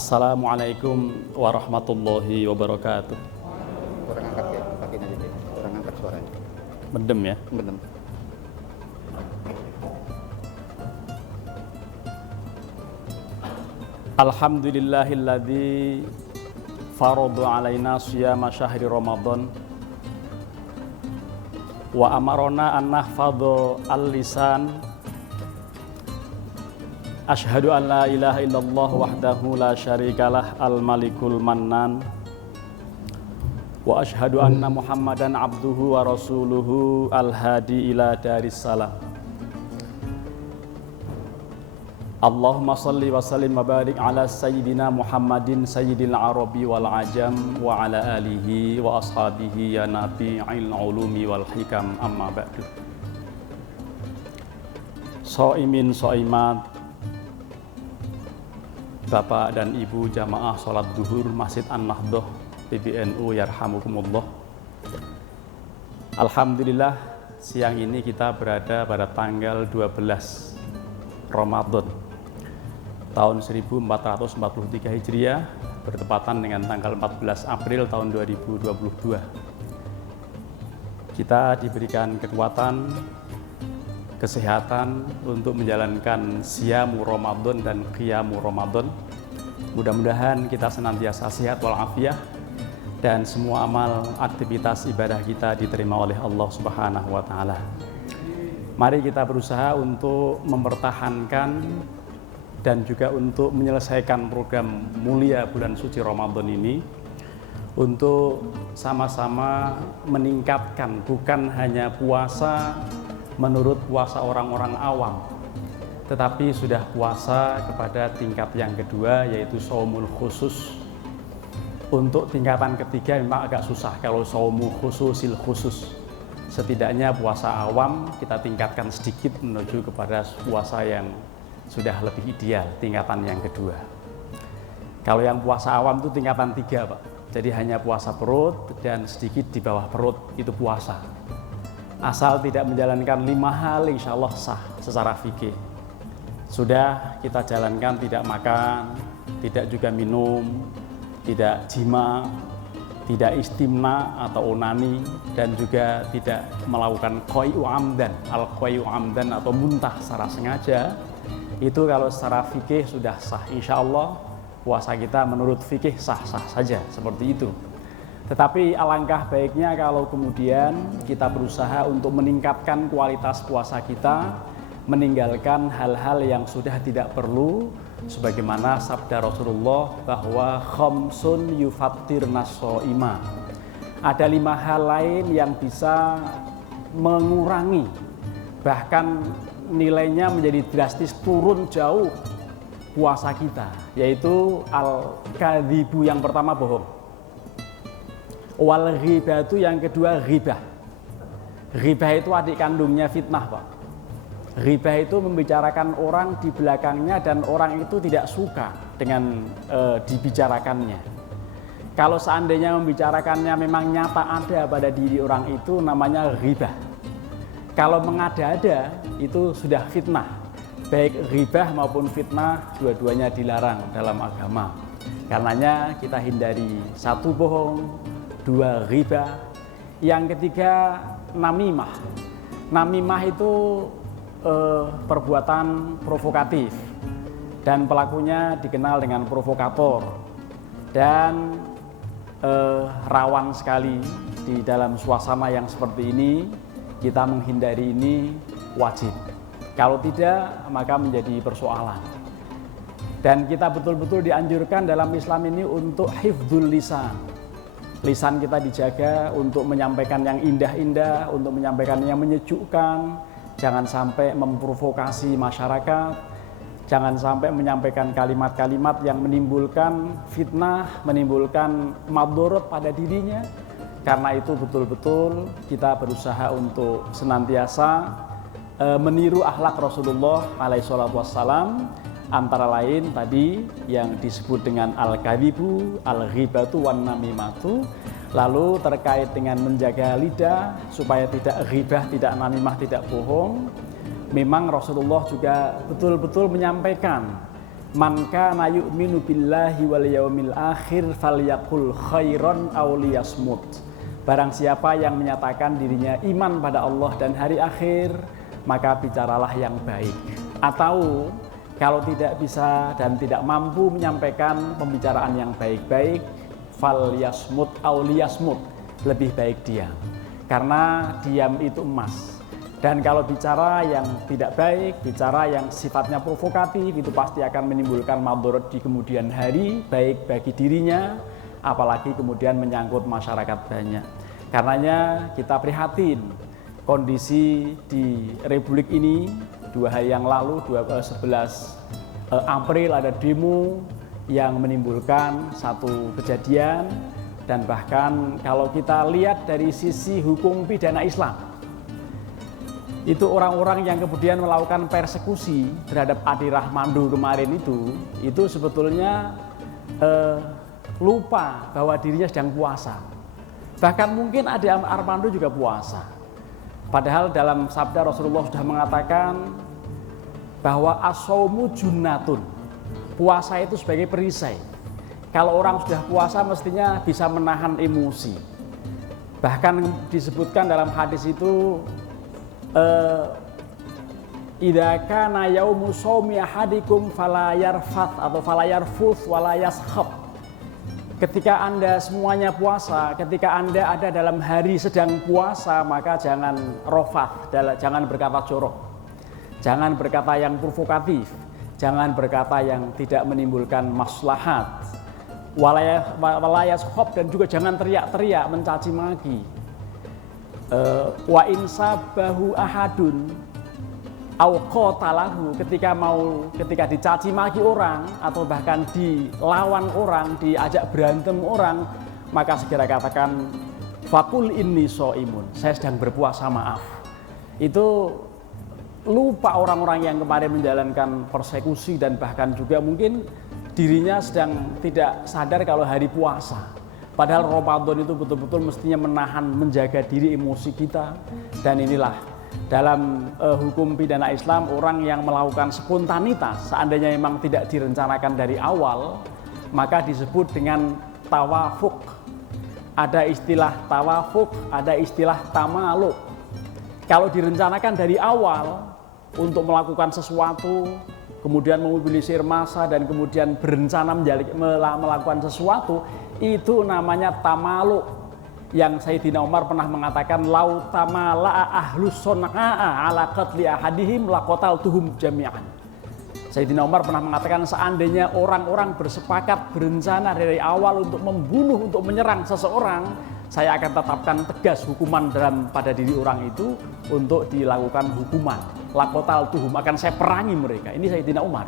Assalamualaikum warahmatullahi wabarakatuh. Kurang angkat ya, kakinya jadi kurang angkat suaranya. Mendem ya. Benem. Alhamdulillahilladzi farada alaina siyama syahri Ramadan wa amarona an nahfadha al-lisan. Asyhadu an la ilaha illallah wahdahu la syarikalah al-malikul mannan wa asyhadu anna muhammadan abduhu wa rasuluhu al-hadi ila daris salam. Allahumma salli wa sallim wa barik ala sayyidina Muhammadin sayyidil arabi wal ajam wa ala alihi wa ashabihi ya nabi'il ulumi wal hikam amma ba'du. So'imin so'imat, Bapak dan Ibu jamaah sholat duhur Masjid An-Nahdoh PBNU yarhamukumullah. Alhamdulillah siang ini kita berada pada tanggal 12 Ramadan tahun 1443 Hijriah bertepatan dengan tanggal 14 April tahun 2022. Kita diberikan kekuatan, kesehatan untuk menjalankan siyamu Ramadan dan qiyamu Ramadan. Mudah-mudahan kita senantiasa sehat walafiat dan semua amal aktivitas ibadah kita diterima oleh Allah Subhanahu wa taala. Mari kita berusaha untuk mempertahankan dan juga untuk menyelesaikan program mulia bulan suci Ramadan ini untuk sama-sama meningkatkan bukan hanya puasa menurut puasa orang-orang awam, tetapi sudah puasa kepada tingkat yang kedua, yaitu shaumul khusus. Untuk tingkatan ketiga memang agak susah, kalau shaumul khususil khusus. Setidaknya puasa awam kita tingkatkan sedikit menuju kepada puasa yang sudah lebih ideal, tingkatan yang kedua. Kalau yang puasa awam itu tingkatan 3, Pak. Jadi hanya puasa perut dan sedikit di bawah perut, itu puasa. Asal tidak menjalankan 5 hal, insya Allah sah secara fikih. Sudah kita jalankan tidak makan, tidak juga minum, tidak jima, tidak istimna atau onani, dan juga tidak melakukan qai'u amdan. Al-qai'u amdan atau muntah secara sengaja, itu kalau secara fikih sudah sah. Insya Allah puasa kita menurut fikih sah-sah saja, seperti itu. Tetapi alangkah baiknya kalau kemudian kita berusaha untuk meningkatkan kualitas puasa kita, meninggalkan hal-hal yang sudah tidak perlu, sebagaimana sabda Rasulullah bahwa khamsun yufattirna shaima. Ada 5 hal lain yang bisa mengurangi, bahkan nilainya menjadi drastis turun jauh puasa kita, yaitu al-kadzibu, yang pertama bohong. Wal ghibatu, yang kedua ghibah. Ghibah itu adik kandungnya fitnah, Pak. Ghibah itu membicarakan orang di belakangnya dan orang itu tidak suka dengan dibicarakannya. Kalau seandainya membicarakannya memang nyata ada pada diri orang itu, namanya ghibah. Kalau mengada-ada itu sudah fitnah. Baik ghibah maupun fitnah dua-duanya dilarang dalam agama. Karenanya kita hindari 1 bohong, 2 ghibah. Yang ketiga namimah. Namimah itu perbuatan provokatif dan pelakunya dikenal dengan provokator dan rawan sekali di dalam suasana yang seperti ini. Kita menghindari ini wajib. Kalau tidak, maka menjadi persoalan. Dan kita betul-betul dianjurkan dalam Islam ini untuk hifdzul lisan. Lisan kita dijaga untuk menyampaikan yang indah-indah, untuk menyampaikan yang menyejukkan. Jangan sampai memprovokasi masyarakat. Jangan sampai menyampaikan kalimat-kalimat yang menimbulkan fitnah, menimbulkan madorot pada dirinya. Karena itu betul-betul kita berusaha untuk senantiasa meniru akhlak Rasulullah alaihissalam, antara lain tadi yang disebut dengan al-kadzibu, al-ghibatu, wan namimatu. Lalu terkait dengan menjaga lidah supaya tidak ghibah, tidak namimah, tidak bohong, memang Rasulullah juga betul-betul menyampaikan Man kana yu'minu billahi wal yaumil akhir falyaqul khairan aw liyasmut. Barang siapa yang menyatakan dirinya iman pada Allah dan hari akhir, maka bicaralah yang baik. Atau kalau tidak bisa dan tidak mampu menyampaikan pembicaraan yang baik-baik, falyasmut aw liyasmut, lebih baik diam. Karena diam itu emas. Dan kalau bicara yang tidak baik, bicara yang sifatnya provokatif, itu pasti akan menimbulkan madharat di kemudian hari, baik bagi dirinya, apalagi kemudian menyangkut masyarakat banyak. Karenanya kita prihatin kondisi di Republik ini. 2 hari yang lalu, 11 April ada demo yang menimbulkan satu kejadian. Dan bahkan kalau kita lihat dari sisi hukum pidana Islam, itu orang-orang yang kemudian melakukan persekusi terhadap Adi Rahmando kemarin itu sebetulnya lupa bahwa dirinya sedang puasa. Bahkan mungkin Adi Armando juga puasa. Padahal dalam sabda Rasulullah sudah mengatakan bahwa as-shaumu junnatun. Puasa itu sebagai perisai. Kalau orang sudah puasa mestinya bisa menahan emosi. Bahkan disebutkan dalam hadis itu idza kana yaumu shaumi ahadikum fala yarfath atau fala yarfuth wala yaskhab. Ketika Anda semuanya puasa, ketika Anda ada dalam hari sedang puasa, maka jangan rofath, jangan berkata jorok. Jangan berkata yang provokatif, jangan berkata yang tidak menimbulkan maslahat. Wala yaskhab, dan juga jangan teriak-teriak mencaci maki. Wa insabahu ahadun au qatalahu, ketika dicaci maki orang atau bahkan dilawan orang, diajak berantem orang, maka segera katakan faqul inni shaimun, saya sedang berpuasa, maaf. Itu lupa orang-orang yang kemarin menjalankan persekusi dan bahkan juga mungkin dirinya sedang tidak sadar kalau hari puasa. Padahal Ramadan itu betul-betul mestinya menahan, menjaga diri emosi kita. Dan inilah dalam hukum pidana Islam, orang yang melakukan spontanitas, seandainya memang tidak direncanakan dari awal, maka disebut dengan tawafuk. Ada istilah tawafuk, ada istilah tamaluk. Kalau direncanakan dari awal untuk melakukan sesuatu, kemudian memobilisir massa dan kemudian berencana melakukan sesuatu, itu namanya tamaluk. Yang Sayyidina Umar pernah mengatakan lau tamala'a ahlus son'a'a ala qatli ahadihim laqataltuhum jami'an. Sayyidina Umar pernah mengatakan seandainya orang-orang bersepakat berencana dari awal untuk membunuh, untuk menyerang seseorang, saya akan tetapkan tegas hukuman pada diri orang itu untuk dilakukan hukuman. Laqataltuhum, akan saya perangi mereka. Ini Sayyidina Umar.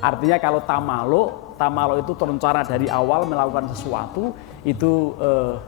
Artinya kalau tamaluk itu terencana dari awal melakukan sesuatu, itu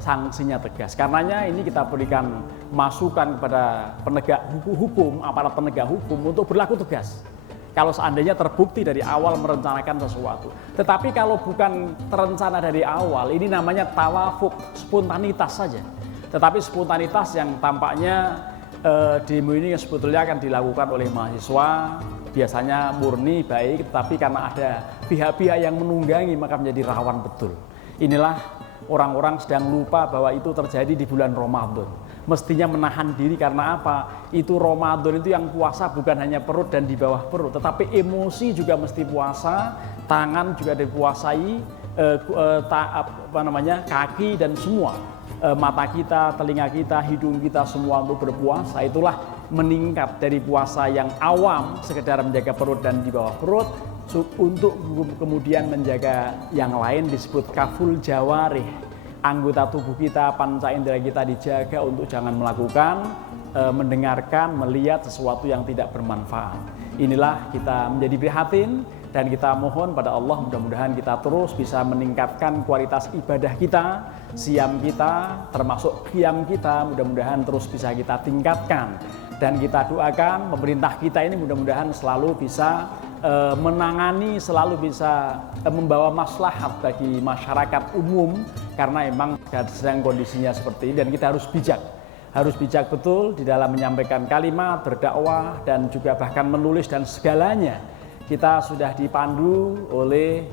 sanksinya tegas. Karenanya ini kita berikan masukan kepada penegak hukum, aparat penegak hukum untuk berlaku tegas. Kalau seandainya terbukti dari awal merencanakan sesuatu. Tetapi kalau bukan terencana dari awal, ini namanya tawafuk, spontanitas saja. Tetapi spontanitas yang tampaknya demo ini sebetulnya akan dilakukan oleh mahasiswa, biasanya murni baik, tapi karena ada pihak-pihak yang menunggangi maka menjadi rawan betul. Inilah orang-orang sedang lupa bahwa itu terjadi di bulan Ramadan. Mestinya menahan diri karena apa? Itu Ramadan itu yang puasa bukan hanya perut dan di bawah perut, tetapi emosi juga mesti puasa, tangan juga dipuasai, kaki dan semua. Mata kita, telinga kita, hidung kita semua untuk berpuasa. Itulah meningkat dari puasa yang awam sekedar menjaga perut dan di bawah perut untuk kemudian menjaga yang lain, disebut kaful jawarih. Anggota tubuh kita, panca indera kita dijaga untuk jangan melakukan, mendengarkan, melihat sesuatu yang tidak bermanfaat. Inilah kita menjadi prihatin dan kita mohon pada Allah mudah-mudahan kita terus bisa meningkatkan kualitas ibadah kita, siam kita, termasuk qiyam kita, mudah-mudahan terus bisa kita tingkatkan. Dan kita doakan pemerintah kita ini mudah-mudahan selalu bisa menangani, selalu bisa membawa maslahat bagi masyarakat umum, karena memang sedang kondisinya seperti ini dan kita harus bijak betul di dalam menyampaikan kalimat, berdakwah dan juga bahkan menulis dan segalanya. kita sudah dipandu oleh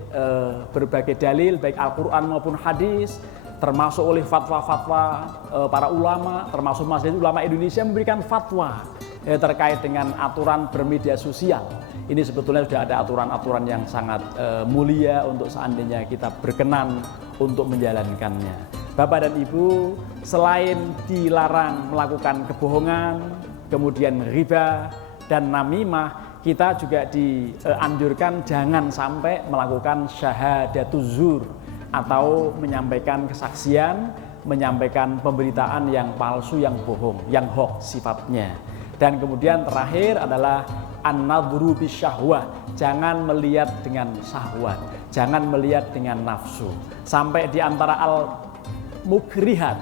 berbagai dalil baik Al-Quran maupun hadis, termasuk oleh fatwa-fatwa para ulama, termasuk Majelis Ulama Indonesia memberikan fatwa terkait dengan aturan bermedia sosial. Ini sebetulnya sudah ada aturan-aturan yang sangat mulia untuk seandainya kita berkenan untuk menjalankannya. Bapak dan Ibu, selain dilarang melakukan kebohongan, kemudian riba dan namimah, kita juga dianjurkan jangan sampai melakukan syahadatuz zur atau menyampaikan kesaksian, menyampaikan pemberitaan yang palsu, yang bohong, yang hoax sifatnya. Dan kemudian terakhir adalah an-nadhru bisyahwah, jangan melihat dengan syahwat, jangan melihat dengan nafsu. Sampai di antara al-mukrihat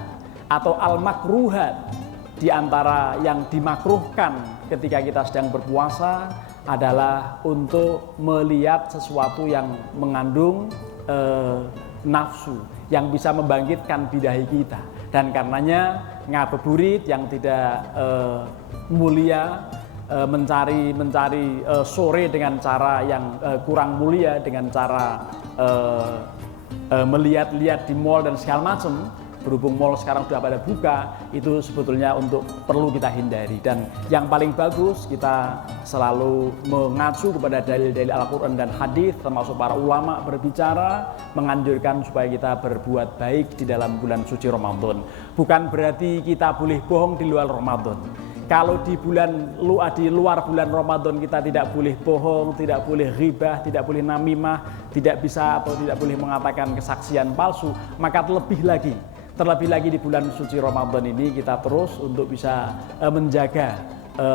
atau al-makruhat, di antara yang dimakruhkan ketika kita sedang berpuasa adalah untuk melihat sesuatu yang mengandung nafsu, yang bisa membangkitkan bidahi kita. Dan karenanya ngabuburit yang tidak mulia, mencari sore dengan cara yang kurang mulia, dengan cara melihat-lihat di mall dan segala macam. Berhubung mall sekarang sudah pada buka, itu sebetulnya perlu kita hindari. Dan yang paling bagus, kita selalu mengacu kepada dalil-dalil Al-Quran dan hadis, termasuk para ulama berbicara menganjurkan supaya kita berbuat baik di dalam bulan suci Ramadan. Bukan berarti kita boleh bohong di luar Ramadan. Kalau di luar bulan Ramadan kita tidak boleh bohong, tidak boleh ghibah, tidak boleh namimah, tidak bisa atau tidak boleh mengatakan kesaksian palsu, maka terlebih lagi di bulan suci Ramadan ini kita terus untuk bisa menjaga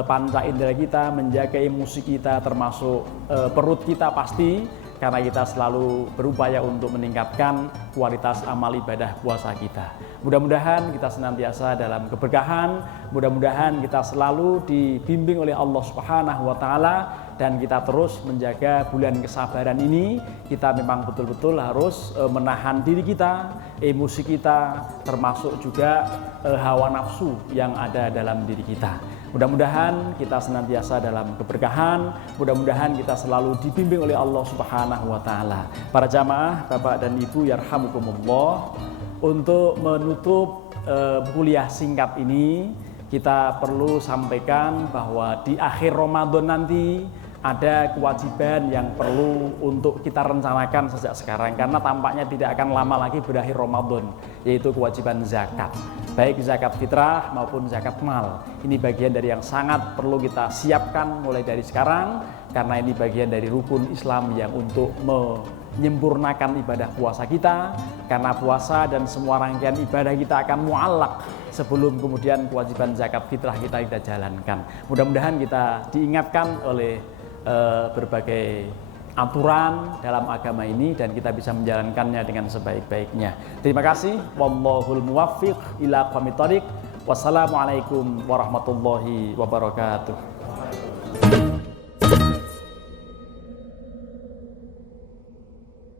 panca indera kita, menjaga emosi kita, termasuk perut kita pasti, karena kita selalu berupaya untuk meningkatkan kualitas amal ibadah puasa kita. Mudah-mudahan kita senantiasa dalam keberkahan, mudah-mudahan kita selalu dibimbing oleh Allah Subhanahu wa Ta'ala, dan kita terus menjaga bulan kesabaran ini. Kita memang betul-betul harus menahan diri kita, emosi kita, termasuk juga hawa nafsu yang ada dalam diri kita. Mudah-mudahan kita senantiasa dalam keberkahan, mudah-mudahan kita selalu dibimbing oleh Allah Subhanahu wa Ta'ala. Para jamaah, Bapak dan Ibu yarhamukumullah, untuk menutup kuliah singkat ini, kita perlu sampaikan bahwa di akhir Ramadan nanti ada kewajiban yang perlu untuk kita rencanakan sejak sekarang, karena tampaknya tidak akan lama lagi berakhir Ramadan, yaitu kewajiban zakat, baik zakat fitrah maupun zakat mal. Ini bagian dari yang sangat perlu kita siapkan mulai dari sekarang, karena ini bagian dari rukun Islam yang untuk menyempurnakan ibadah puasa kita, karena puasa dan semua rangkaian ibadah kita akan mu'allaq sebelum kemudian kewajiban zakat fitrah kita jalankan. Mudah-mudahan kita diingatkan oleh berbagai aturan dalam agama ini dan kita bisa menjalankannya dengan sebaik-baiknya. Terima kasih. Wallahul muwaffiq ila aqwamit thoriq. Wassalamualaikum warahmatullahi wabarakatuh.